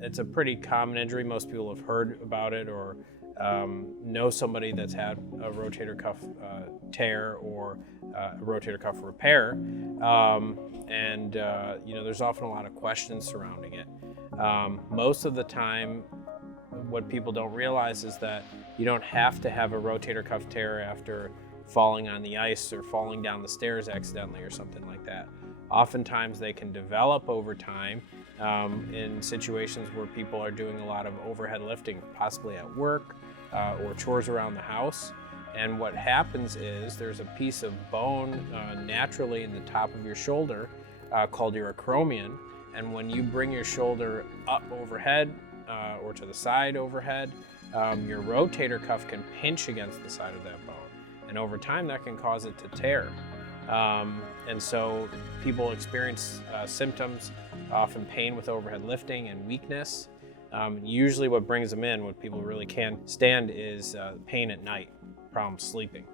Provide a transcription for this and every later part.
it's a pretty common injury. Most people have heard about it or know somebody that's had a rotator cuff tear or a rotator cuff repair. There's often a lot of questions surrounding it. Most of the time, what people don't realize is that you don't have to have a rotator cuff tear after falling on the ice or falling down the stairs accidentally or something like that. Oftentimes they can develop over time in situations where people are doing a lot of overhead lifting, possibly at work or chores around the house. And what happens is there's a piece of bone naturally in the top of your shoulder called your acromion. And when you bring your shoulder up overhead or to the side overhead, your rotator cuff can pinch against the side of that bone. And over time that can cause it to tear. And so people experience symptoms, often pain with overhead lifting and weakness. Usually what brings them in, what people really can't stand, is pain at night, problems sleeping.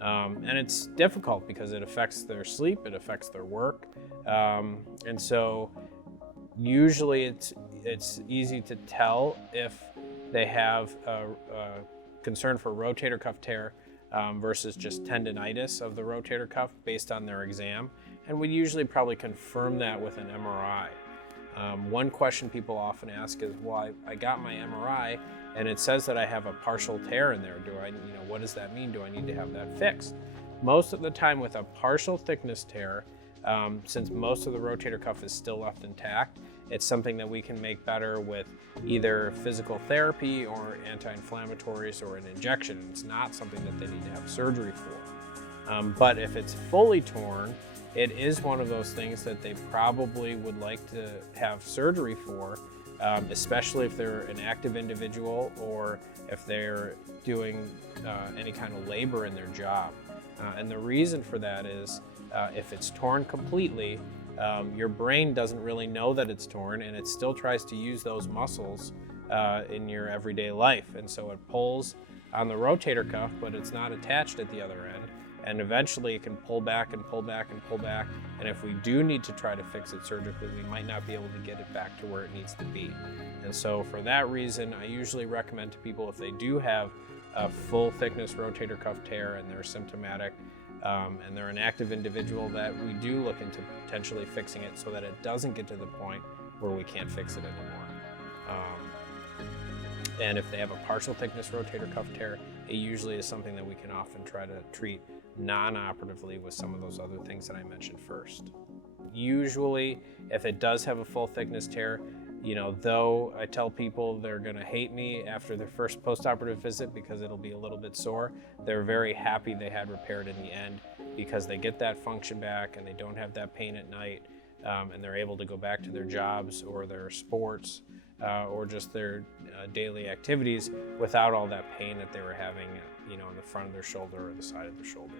And it's difficult because it affects their sleep, it affects their work. And so usually it's easy to tell if they have a concern for rotator cuff tear versus just tendinitis of the rotator cuff based on their exam. And we usually probably confirm that with an MRI. One question people often ask is, well, I got my MRI and it says that I have a partial tear in there. What does that mean? Do I need to have that fixed? Most of the time with a partial thickness tear, since most of the rotator cuff is still left intact, it's something that we can make better with either physical therapy or anti-inflammatories or an injection. It's not something that they need to have surgery for. But if it's fully torn, it is one of those things that they probably would like to have surgery for, especially if they're an active individual or if they're doing any kind of labor in their job. And the reason for that is if it's torn completely, your brain doesn't really know that it's torn, and it still tries to use those muscles in your everyday life. And so it pulls on the rotator cuff, but it's not attached at the other end. And eventually it can pull back and pull back and pull back. And if we do need to try to fix it surgically, we might not be able to get it back to where it needs to be. And so for that reason, I usually recommend to people, if they do have a full thickness rotator cuff tear and they're symptomatic, and they're an active individual, that we do look into potentially fixing it so that it doesn't get to the point where we can't fix it anymore. And if they have a partial thickness rotator cuff tear, it usually is something that we can often try to treat non-operatively with some of those other things that I mentioned first. Usually, if it does have a full thickness tear, though I tell people they're going to hate me after their first post-operative visit because it'll be a little bit sore, they're very happy they had repaired in the end because they get that function back and they don't have that pain at night, and they're able to go back to their jobs or their sports or just their daily activities without all that pain that they were having, in the front of their shoulder or the side of their shoulder.